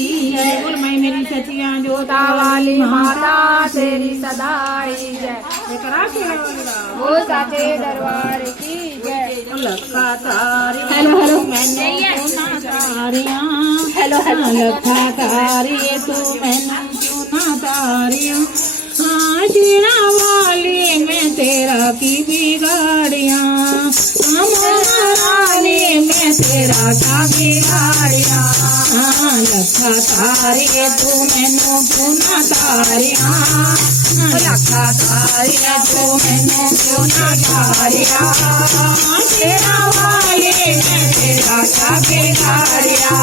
की जय। बोल मैं मेरी सचिया जोता वाली माता तेरी सदाई जय। वो साचे दरबार की जय। लखा तारी हेलो हेलो मैंने क्यों ना तारियां हेलो हेलो लखा तारी तू मैंने क्यों ना तारियां शीणा वाली में तेरा की बिगाड़ियां महारानी में तेरा का बिगाड़ियां लखा तारी तू मैनू क्यों ना तारियां लखा तारी तू मैनू क्यों ना तारियां तेरा वाली में तेरा क्या बिगाड़िया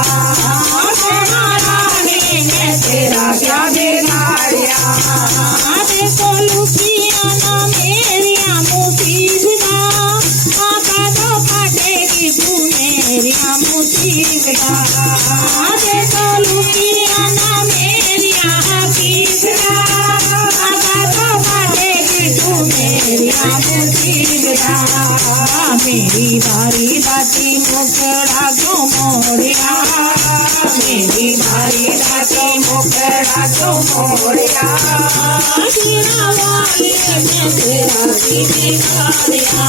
महारानी में तेरा क्या बिगाड़िया देखो लुकिया ना मेरिया मुसीबता आका तो काटेगी तू मेरिया मुसीबता देखो लुकिया ना मेरिया मुसीबता आका तो काटेगी तू मेरिया मुसीबता मेरी बारी दाती मुखड़ा क्यों मोड़िया मेरी बारी दाती मुखड़ा क्यों मोड़िया तेरा वाली में तेरा की बिगाड़िया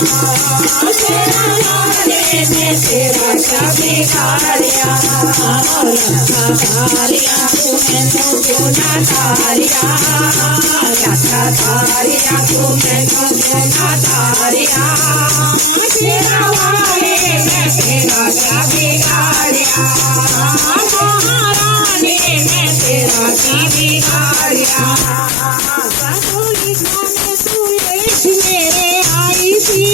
तेरा वाली में तेरा क्या बिगाड़िया लखा तारिया तू मैनू क्यों ना तारिया लखा तारिया तू मैनू क्यों ना तारिया तेरा वाली में तेरा क्या बिगाड़िया महारानी में तेरा की बिगाड़िया मेरे आई थी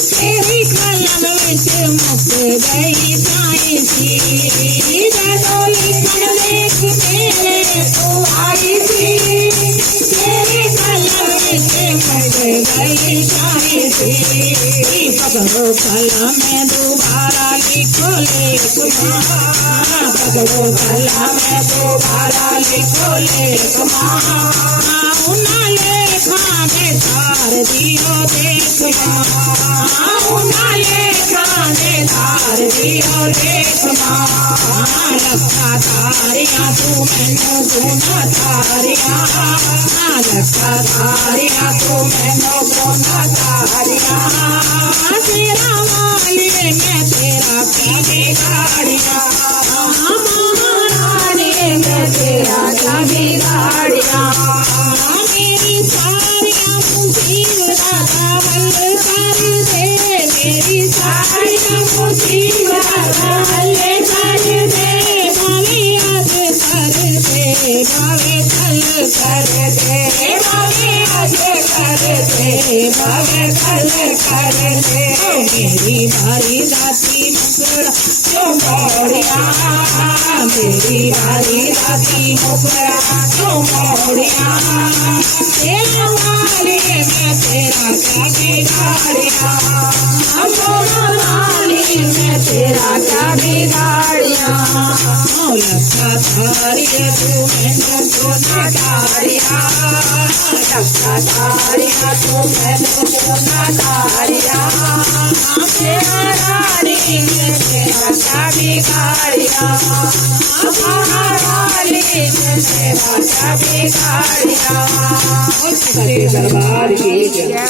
तेरी कलम विच मुक गई साई सी रसोई कर देख मेरे तू आई थी तेरी कलम विच मुक गई साई सी पकड़ो कलम में दोबारा लिखो लेख पकड़ो कलम में दोबारा लिखो लेख उना लेखा में तार दियो देख उना लेखा में तार दियो देख लखा तारिया तू मैनू क्यों ना तारिया लखा तारिया तू मैनू क्यों ना तारिया तेरा वाली में तेरा की बिगाड़िया महारानी में तेरा क्या बिगाड़िया मेरी सारियां मुसीबतां का हल कर दे मेरी सारियां मुसीबतां का हल कर दे भावे आज कर दे भावे कल कर दे भावे आज कर दे भावे कल कर दे मेरी बारी दाती मुखड़ा क्यों मोड़िया मेरी बारी दाती मुखड़ा क्यों मोड़िया तेरा वाली में तेरा क्या बिगाड़िया वाली में तेरा क्या बिगाड़िया लखा तारिया तू मैनू क्यों ना तारिया लखा तारिया तू मैनू क्यों ना तारिया तेरा रानी में तेरा क्या बिगाड़िया महारानी में तेरा क्या बिगाड़िया दरबार की जय।